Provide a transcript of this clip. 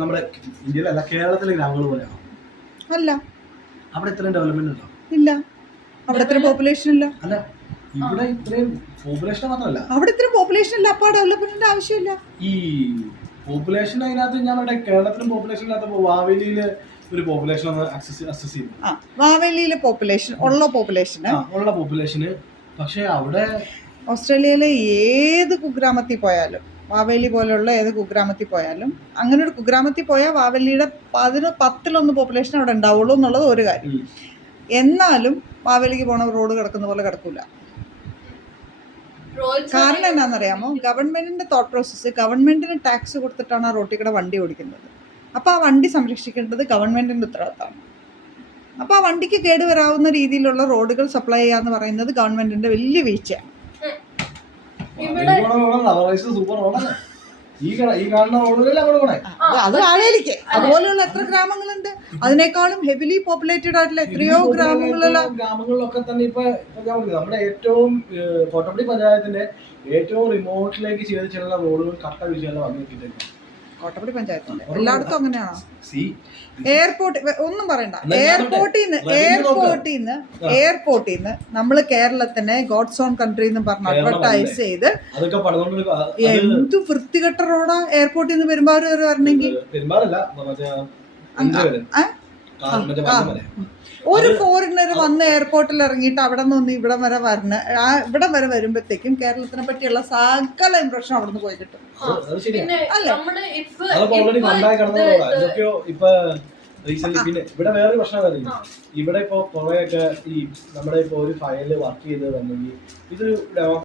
നമ്മുടെ ഇന്ത്യയിലല്ല കേരളത്തിലെ ഗ്രാമങ്ങൾ പോലെയാണോ? അല്ല. അവിടെ ഇത്രയും ഡെവലപ്മെന്റ് ഉണ്ടോ? ഇല്ല. അവിടെ ഇത്രയും പോപ്പുലേഷൻ ഇല്ല. അല്ല, ഇവിടെ ഇത്രയും പോപ്പുലേഷൻ മാത്രമല്ല, അവിടെ ഇത്രയും പോപ്പുലേഷൻ ഇല്ല. അപ്പൊ ഡെവലപ്മെന്റിന്റെ ആവശ്യമില്ല. ഈ പോപ്പുലേഷൻ അതിനകത്ത് ഞാൻ ഇവിടെ കേരളത്തിലും പോപ്പുലേഷൻ ഇല്ലാത്തപ്പോ വാവേലിയില് ഒരു പോപ്പുലേഷൻ അസസ് ചെയ്തു. വാവേലിയിലെ പോപ്പുലേഷൻ ഉള്ള പോപ്പുലേഷന് പക്ഷെ അവിടെ ഓസ്ട്രേലിയയിലെ ഏത് കുഗ്രാമത്തിൽ പോയാലും, വാവേലി പോലെയുള്ള ഏത് കുഗ്രാമത്തിൽ പോയാലും, അങ്ങനെ ഒരു കുഗ്രാമത്തിൽ പോയാൽ വാവേലിയുടെ 10-1 പോപ്പുലേഷൻ അവിടെ ഉണ്ടാവുള്ളൂ എന്നുള്ളത് ഒരു കാര്യം. എന്നാലും വാവേലിക്ക് പോണ റോഡ് കിടക്കുന്ന പോലെ കിടക്കൂല. കാരണം എന്നാണെന്നറിയാമോ? ഗവൺമെന്റിന്റെ തോട്ട് പ്രോസസ്സ്, ഗവൺമെന്റിന് ടാക്സ് കൊടുത്തിട്ടാണ് ആ റോട്ടിൽ കൂടെ വണ്ടി ഓടിക്കുന്നത്. അപ്പോൾ ആ വണ്ടി സംരക്ഷിക്കേണ്ടത് ഗവൺമെന്റിന്റെ ഉത്തരവാദിത്തമാണ്. അപ്പോൾ ആ വണ്ടിക്ക് കേടുവരാവുന്ന രീതിയിലുള്ള റോഡുകൾ സപ്ലൈ ചെയ്യാന്ന് പറയുന്നത് ഗവൺമെന്റിന്റെ വലിയ വീഴ്ചയാണ്. അത് വാവേലിക്ക് അതുപോലെയുള്ള എത്ര ഗ്രാമങ്ങളുണ്ട്? അതിനേക്കാളും ഹെവിലി പോപ്പുലേറ്റഡ് ആയിട്ടുള്ള എത്രയോ ഗ്രാമങ്ങളിലൊക്കെ തന്നെ ഇപ്പൊ നമ്മുടെ ഏറ്റവും കോട്ടപ്പടി പഞ്ചായത്തിന്റെ ഏറ്റവും റിമോട്ടിലേക്ക് ചെയ്ത് ചില റോഡുകൾ കട്ട വിജയം വന്നിട്ടുണ്ട്. കോട്ടപ്പടി പഞ്ചായത്തിന്റെ എല്ലായിടത്തും അങ്ങനെയാണോ? എയർപോർട്ട് ഒന്നും പറയണ്ട. എയർപോർട്ടിൽ നിന്ന് നമ്മൾ കേരളത്തിനെ ഗോഡ്സ് ഓൺ കൺട്രി എന്ന് പറഞ്ഞ് അഡ്വർടൈസ് ചെയ്ത് എന്ത് വൃത്തികെട്ട റോഡാ എയർപോർട്ടിൽ നിന്ന് പെരുമ്പാവൂർ വരെ വരണമെങ്കിൽ. ഒരു ഫോറിനർ വന്ന് എയർപോർട്ടിൽ ഇറങ്ങിയിട്ട് അവിടെ നിന്ന് ഇവിടം വരെ വരുമ്പോഴത്തേക്കും കേരളത്തിനെ പറ്റിയുള്ള സകല ഇംപ്രഷൻ അവിടെ നിന്ന് പോയി കിട്ടും. പിന്നെ ഇവിടെ വേറൊരു പ്രശ്നം, ഇവിടെ ഇപ്പൊ കുറെയൊക്കെ ഈ നമ്മുടെ ഇപ്പൊ ഒരു ഫയലിൽ വർക്ക് ചെയ്ത് വന്നെങ്കിൽ ഇതൊരു